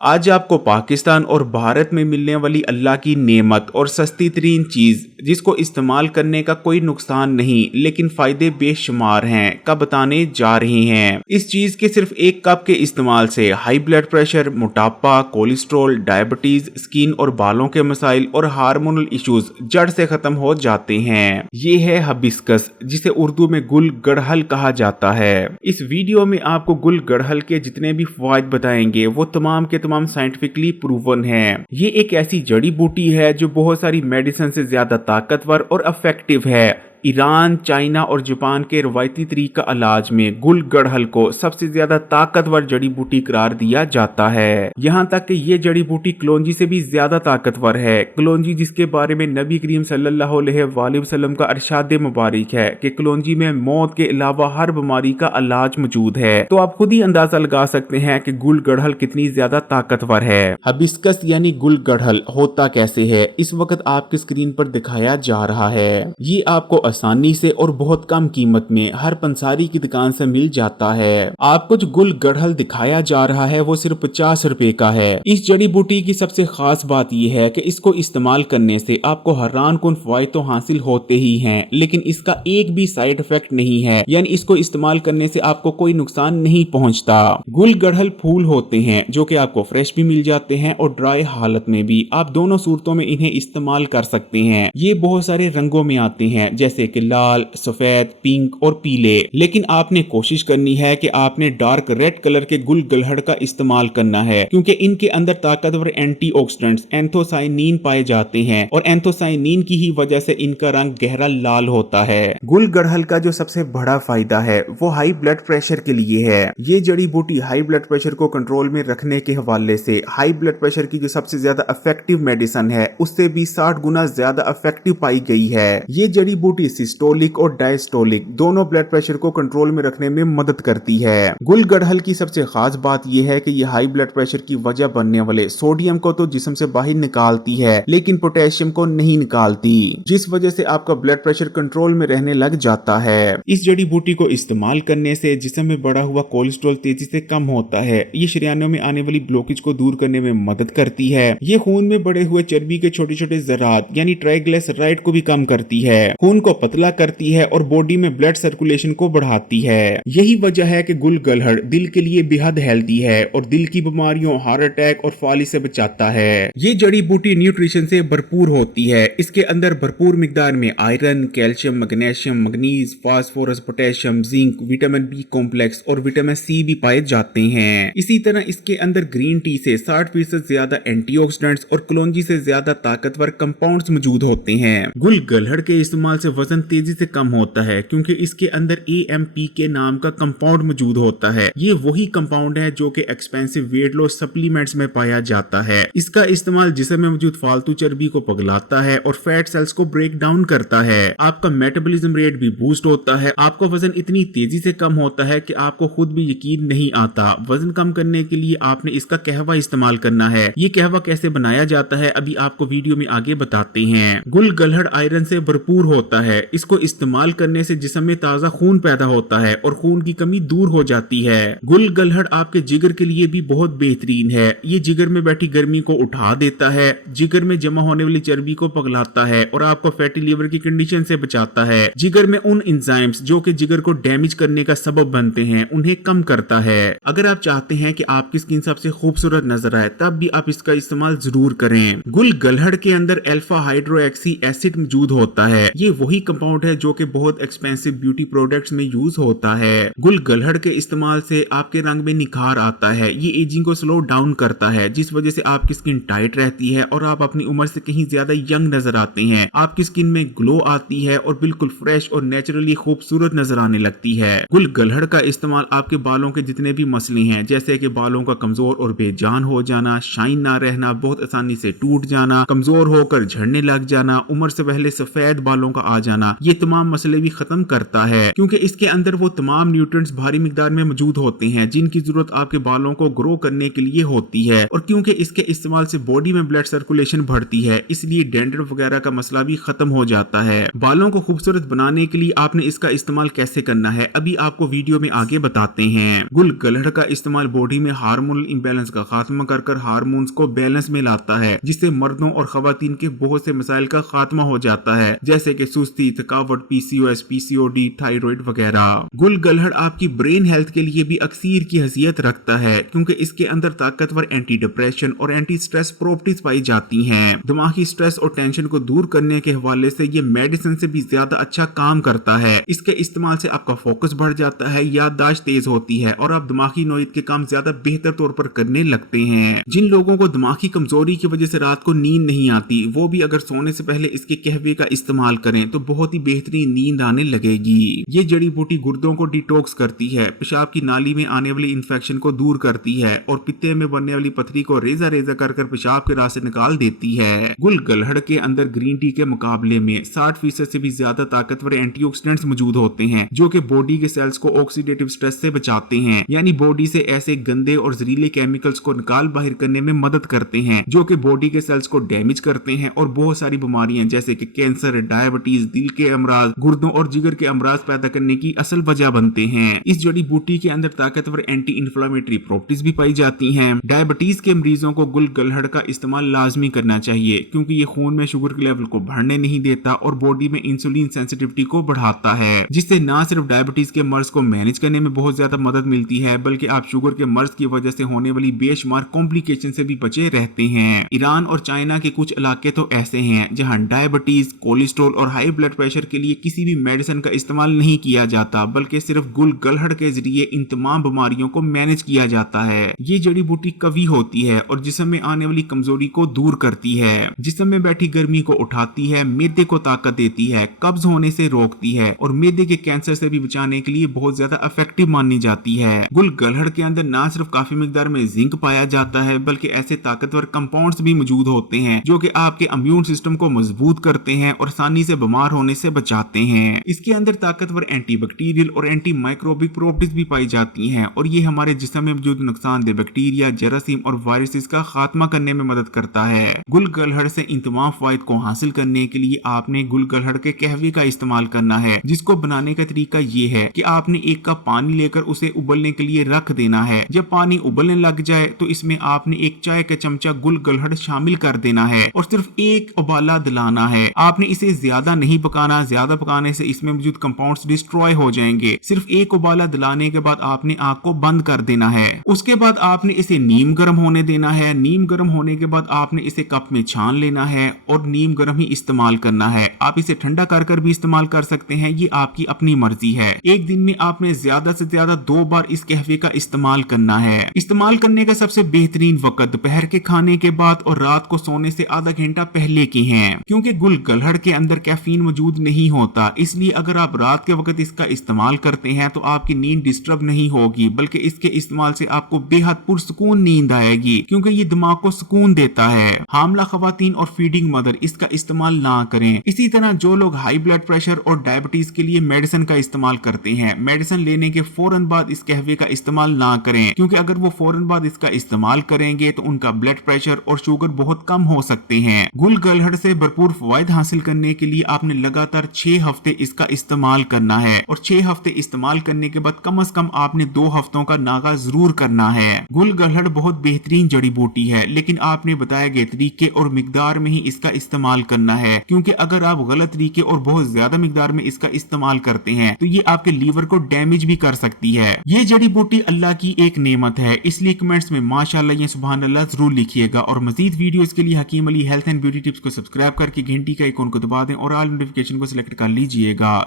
आज आपको पाकिस्तान और भारत में मिलने वाली अल्लाह की नेमत और सस्ती तरीन चीज जिसको इस्तेमाल करने का कोई नुकसान नहीं लेकिन फायदे बेशुमार हैं का बताने जा रहे हैं। इस चीज के सिर्फ एक कप के इस्तेमाल से हाई ब्लड प्रेशर, मोटापा, कोलेस्ट्रॉल, डायबिटीज, स्किन और बालों के मसाइल और हार्मोनल इश्यूज जड़ से खत्म हो जाते हैं। ये है हबिस्कस, जिसे उर्दू में गुल गड़हल कहा जाता है। इस वीडियो में आपको गुल गड़हल के जितने भी फवाइद बताएंगे वो तमाम साइंटिफिकली प्रूवन है। ये एक ऐसी जड़ी बूटी है जो बहुत सारी मेडिसिन से ज्यादा ताकतवर और इफेक्टिव है। ईरान, चाइना और जापान के रवायती तरीका इलाज में गुल गड़हल को सबसे ज्यादा ताकतवर जड़ी बूटी करार दिया जाता है। यहाँ तक कि ये जड़ी बूटी कलौंजी से भी ज्यादा ताकतवर है। कलौंजी, जिसके बारे में नबी करीम सल्लल्लाहु अलैहि वसल्लम का इरशाद मुबारक है कि कलौंजी में मौत के अलावा हर बीमारी का इलाज मौजूद है, तो आप खुद ही अंदाजा लगा सकते हैं कि गुल गड़हल कितनी ज्यादा ताकतवर है। हिबिस्कस यानी गुल गड़हल होता कैसे है, इस वक्त आपकी स्क्रीन पर दिखाया जा रहा है। ये आपको आसानी से और बहुत कम कीमत में हर पंसारी की दुकान से मिल जाता है। आपको जो गुल गड़हल दिखाया जा रहा है वो सिर्फ 50 रुपए का है। इस जड़ी बूटी की सबसे खास बात यह है कि इसको इस्तेमाल करने से आपको हैरान कुन फवाइद तो हासिल होते ही हैं, लेकिन इसका एक भी साइड इफेक्ट नहीं है, यानी इसको इस्तेमाल करने से आपको कोई नुकसान नहीं पहुंचता। गुल गड़हल फूल होते हैं जो कि आपको फ्रेश भी मिल जाते हैं और ड्राई हालत में भी। आप दोनों सूरतों में इन्हें इस्तेमाल कर सकते हैं। ये बहुत सारे रंगों में आते हैं, जैसे कि लाल, सफेद, पिंक और पीले, लेकिन आपने कोशिश करनी है कि आपने डार्क रेड कलर के गुल गड़हल का इस्तेमाल करना है, क्योंकि इनके अंदर ताकतवर एंटीऑक्सीडेंट्स एंथोसाइनिन पाए जाते हैं और एंथोसाइनिन की ही वजह से इनका रंग गहरा लाल होता है। गुल गड़हल का जो सबसे बड़ा फायदा है वो हाई ब्लड प्रेशर के लिए है। ये जड़ी बूटी हाई ब्लड प्रेशर को कंट्रोल में रखने के हवाले से हाई ब्लड प्रेशर की जो सबसे ज्यादा इफेक्टिव मेडिसिन है उससे भी 60 गुना ज्यादा इफेक्टिव पाई गई है। ये जड़ी बूटी सिस्टोलिक और डायस्टोलिक दोनों ब्लड प्रेशर को कंट्रोल में रखने में मदद करती है। गुल गड़हल की सबसे खास बात यह है कि यह हाई ब्लड प्रेशर की वजह बनने वाले सोडियम को तो जिस्म से बाहर निकालती है, लेकिन पोटेशियम को नहीं निकालती, जिस वजह से आपका ब्लड प्रेशर कंट्रोल में रहने लग जाता है। इस जड़ी बूटी को इस्तेमाल करने से जिस्म में बढ़ा हुआ कोलेस्ट्रॉल तेजी से कम होता है। ये शरीयानों में आने वाली ब्लॉकेज को दूर करने में मदद करती है। ये खून में बढ़े हुए चर्बी के छोटे छोटे ज़रात यानी ट्राइग्लिसराइड को भी कम करती है, खून को पतला करती है और बॉडी में ब्लड सर्कुलेशन को बढ़ाती है। यही वजह है कि गुल गड़हल दिल के लिए बेहद हेल्दी है और दिल की बीमारियों, हार्ट अटैक और फाली से बचाता है। ये जड़ी बूटी न्यूट्रिशन से भरपूर होती है। इसके अंदर भरपूर मिकदार में iron, calcium, magnesium, manganese, phosphorus, potassium, zinc, vitamin B complex और विटामिन सी भी पाए जाते हैं। इसी तरह इसके अंदर ग्रीन टी से 60% ज्यादा एंटीऑक्सीडेंट्स और कलौंजी से ज्यादा ताकतवर कंपाउंड्स मौजूद होते हैं। गुल गड़हल के इस्तेमाल से वजन तेजी से कम होता है, क्योंकि इसके अंदर AMPK नाम का कंपाउंड मौजूद होता है। ये वही कंपाउंड है जो कि एक्सपेंसिव वेट लॉस सप्लीमेंट्स में पाया जाता है। इसका इस्तेमाल जिस्म में मौजूद फालतू चर्बी को पिघलाता है और फैट सेल्स को ब्रेक डाउन करता है। आपका मेटाबॉलिज्म रेट भी बूस्ट होता है। आपका वजन इतनी तेजी से कम होता है कि आपको खुद भी यकीन नहीं आता। वजन कम करने के लिए आपने इसका कहवा इस्तेमाल करना है। ये कहवा कैसे बनाया जाता है अभी आपको वीडियो में आगे बताते हैं। गुल गड़हल आयरन से भरपूर होता है। इसको इस्तेमाल करने से जिस्म में ताजा खून पैदा होता है और खून की कमी दूर हो जाती है। गुल गड़हल आपके जिगर के लिए भी बहुत बेहतरीन है। ये जिगर में बैठी गर्मी को उठा देता है, जिगर में जमा होने वाली चर्बी को पिघलाता है और आपको फैटी लीवर की कंडीशन से बचाता है। जिगर में उन एंजाइम्स जो कि जिगर को डैमेज करने का सबब बनते हैं उन्हें कम करता है। अगर आप चाहते हैं कि आपकी स्किन सबसे खूबसूरत नजर आए तब भी आप इसका इस्तेमाल जरूर करें। गुल गड़हल के अंदर अल्फा हाइड्रोक्सी एसिड मौजूद होता है। ये वही कंपाउंड है जो कि बहुत एक्सपेंसिव ब्यूटी प्रोडक्ट्स में यूज होता है। गुल गड़हल के इस्तेमाल से आपके रंग में निखार आता है। ये एजिंग को स्लो डाउन करता है, जिस वजह से आपकी स्किन टाइट रहती है और आप अपनी उम्र से कहीं ज्यादा यंग नजर आते हैं। आपकी स्किन में ग्लो आती है और बिल्कुल फ्रेश और नेचुरली खूबसूरत नजर आने लगती है। गुल गड़हल का इस्तेमाल आपके बालों के जितने भी मसले हैं, जैसे कि बालों का कमजोर और बेजान हो जाना, शाइन ना रहना, बहुत आसानी से टूट जाना, कमजोर होकर झड़ने लग जाना, उम्र से पहले सफेद बालों का आ जाना, जाना ये तमाम मसले भी खत्म करता है, क्योंकि इसके अंदर वो तमाम न्यूट्रिएंट्स भारी मिकदार में मौजूद होते हैं जिनकी जरूरत आपके बालों को ग्रो करने के लिए होती है। और क्योंकि इसके इस्तेमाल से बॉडी में ब्लड सर्कुलेशन बढ़ती है, इसलिए डैंड्रफ वगैरह का मसला भी खत्म हो जाता है। बालों को खूबसूरत बनाने के लिए आपने इसका इस्तेमाल कैसे करना है अभी आपको वीडियो में आगे बताते हैं। गुलगलहड़ का इस्तेमाल बॉडी में हार्मोनल इंबैलेंस का खात्मा कर हार्मोन्स को बैलेंस में लाता है, जिससे मर्दों और खवातीन के बहुत से मसाइल का खात्मा हो जाता है, जैसे कि सुस्ती, थकावट, पीसीओएस, पीसीओडी, थायराइड वगैरह। गुलगलहड़ आपकी ब्रेन हेल्थ के लिए भी अक्सीर की हैसियत रखता है, क्योंकि इसके अंदर ताकतवर एंटी डिप्रेशन और एंटी स्ट्रेस प्रॉपर्टीज पाई जाती हैं। दिमागी स्ट्रेस और टेंशन को दूर करने के हवाले से ये मेडिसिन से भी ज्यादा अच्छा काम करता है। इसके इस्तेमाल से आपका फोकस बढ़ जाता है, याददाश्त तेज होती है और आप दिमागी नोयत के काम ज्यादा बेहतर तौर पर करने लगते हैं। जिन लोगों को दिमागी कमजोरी की वजह से रात को नींद नहीं आती, वो भी अगर सोने से पहले इसके कहवे का इस्तेमाल करें तो बहुत ही बेहतरीन नींद आने लगेगी। ये जड़ी बूटी गुर्दों को डिटॉक्स करती है, पेशाब की नाली में आने वाली इन्फेक्शन को दूर करती है और पित्ते में बनने वाली पथरी को रेजा रेजा कर पेशाब के रास्ते निकाल देती है। गुलगलहड़ के अंदर ग्रीन टी के मुकाबले में 60% से भी ज्यादा ताकतवर एंटीऑक्सीडेंट्स मौजूद होते हैं, जो कि बॉडी के सेल्स को ऑक्सीडेटिव स्ट्रेस से बचाते हैं, यानी बॉडी से ऐसे गंदे और जहरीले केमिकल्स को निकाल बाहर करने में मदद करते हैं, जो कि बॉडी के सेल्स को डैमेज करते हैं और बहुत सारी बीमारियां जैसे कि कैंसर, डायबिटीज, दिल के अमराज, गुर्दों और जिगर के अमराज पैदा करने की असल वजह बनते हैं। इस जड़ी बूटी के अंदर ताकतवर एंटी इंफ्लेमेटरी प्रॉपर्टीज भी पाई जाती हैं। डायबिटीज के मरीजों को गुलगलहड़ का इस्तेमाल लाजमी करना चाहिए, क्योंकि ये खून में शुगर के लेवल को बढ़ने नहीं देता और बॉडी में इंसुलिन सेंसिटिविटी को बढ़ाता है, जिससे न सिर्फ डायबिटीज के मर्ज को मैनेज करने में बहुत ज्यादा मदद मिलती है, बल्कि आप शुगर के मर्ज की वजह से होने वाली बेशुमार कॉम्प्लिकेशन से भी बचे रहते हैं। ईरान और चाइना के कुछ इलाके तो ऐसे हैं जहां डायबिटीज, कोलेस्ट्रॉल और हाई ब्लड प्रेशर के लिए किसी भी मेडिसिन का इस्तेमाल नहीं किया जाता, बल्कि सिर्फ गुलगलहड़ के जरिए इन तमाम बीमारियों को मैनेज किया जाता है। ये जड़ी बूटी कवी होती है और जिस्म में आने वाली कमजोरी को दूर करती है, जिस्म में बैठी गर्मी को उठाती है, मैदे को ताकत देती है, कब्ज होने से रोकती है और मैदे के कैंसर से भी बचाने के लिए बहुत ज्यादा इफेक्टिव मानी जाती है। गुलगलहड़ के अंदर न सिर्फ काफी मिकदार में जिंक पाया जाता है, बल्कि ऐसे ताकतवर कंपाउंड्स भी मौजूद होते हैं जो कि आपके इम्यून सिस्टम को मजबूत करते हैं और आसानी से बीमार होने से बचाते हैं। इसके अंदर ताकतवर एंटी बैक्टीरियल और एंटी माइक्रोबिक प्रॉपर्टीज भी पाई जाती हैं और ये हमारे जिस्म में मौजूद नुकसानदेह बैक्टीरिया, जरासीम और वायरसेस का खात्मा करने में मदद करता है। गुलगलहड़ से इन तमाम फायदे को हासिल करने के लिए आपने गुलगलहड़ के कहवे का इस्तेमाल करना है, जिसको बनाने का तरीका ये है कि आपने एक कप पानी लेकर उसे उबलने के लिए रख देना है। जब पानी उबलने लग जाए तो इसमें आपने एक चाय का चमचा गुलगलहड़ शामिल कर देना है और सिर्फ एक उबाला दिलाना है। आपने इसे ज्यादा नहीं पकाना, ज्यादा पकाने से इसमें मौजूद कंपाउंड्स डिस्ट्रॉय हो जाएंगे। सिर्फ एक उबाला दिलाने के बाद आपने आग को बंद कर देना है। उसके बाद आपने इसे नीम गर्म होने देना है। नीम गर्म होने के बाद आपने इसे कप में छान लेना है और नीम गर्म ही इस्तेमाल करना है। आप इसे ठंडा कर भी इस्तेमाल कर सकते हैं, ये आपकी अपनी मर्जी है। एक दिन में आपने ज्यादा से ज्यादा 2 बार इस कहवे का इस्तेमाल करना है। इस्तेमाल करने का सबसे बेहतरीन वक्त दोपहर के खाने के बाद और रात को सोने से आधा घंटा पहले की हैं, क्योंकि गुलगलहड़ के अंदर कैफीन मौजूद नहीं होता, इसलिए अगर आप रात के वक्त इसका इस्तेमाल करते हैं तो आपकी नींद डिस्टर्ब नहीं होगी, बल्कि इसके इस्तेमाल से आपको बेहद पुरसुकून नींद आएगी, क्योंकि ये दिमाग को सुकून देता है। हामला खवातीन और फीडिंग मदर इसका इस्तेमाल ना करें। इसी तरह जो लोग हाई ब्लड प्रेशर और डायबिटीज के लिए मेडिसिन का इस्तेमाल करते हैं, मेडिसिन लेने के फौरन बाद इस कहवे का इस्तेमाल ना करें, क्योंकि अगर वो फौरन बाद इसका इस्तेमाल करेंगे तो उनका ब्लड प्रेशर और शुगर बहुत कम हो सकते हैं। गुलगलहड़ से भरपूर फवायद हासिल करने के लिए आपने लगातार 6 हफ्ते इसका इस्तेमाल करना है और 6 हफ्ते इस्तेमाल करने के बाद कम से कम आपने 2 हफ्तों का नागा जरूर करना है। गुलगलहड़ बहुत बेहतरीन जड़ी बूटी है, लेकिन आपने बताए गए तरीके और मिकदार में ही इसका इस्तेमाल करना है, क्योंकि अगर आप गलत तरीके और बहुत ज्यादा मिकदार में इसका इस्तेमाल करते हैं तो ये आपके लीवर को डैमेज भी कर सकती है। ये जड़ी बूटी अल्लाह की एक नेमत है, इसलिए कमेंट्स में माशाअल्लाह या सुभान अल्लाह जरूर लिखिएगा और मजीद वीडियोस के लिए Hakeem Ali health and beauty tips को सब्सक्राइब करके घंटी का आइकॉन को दबा दें और ऑल नोटिफिकेशन को सिलेक्ट कर लीजिएगा।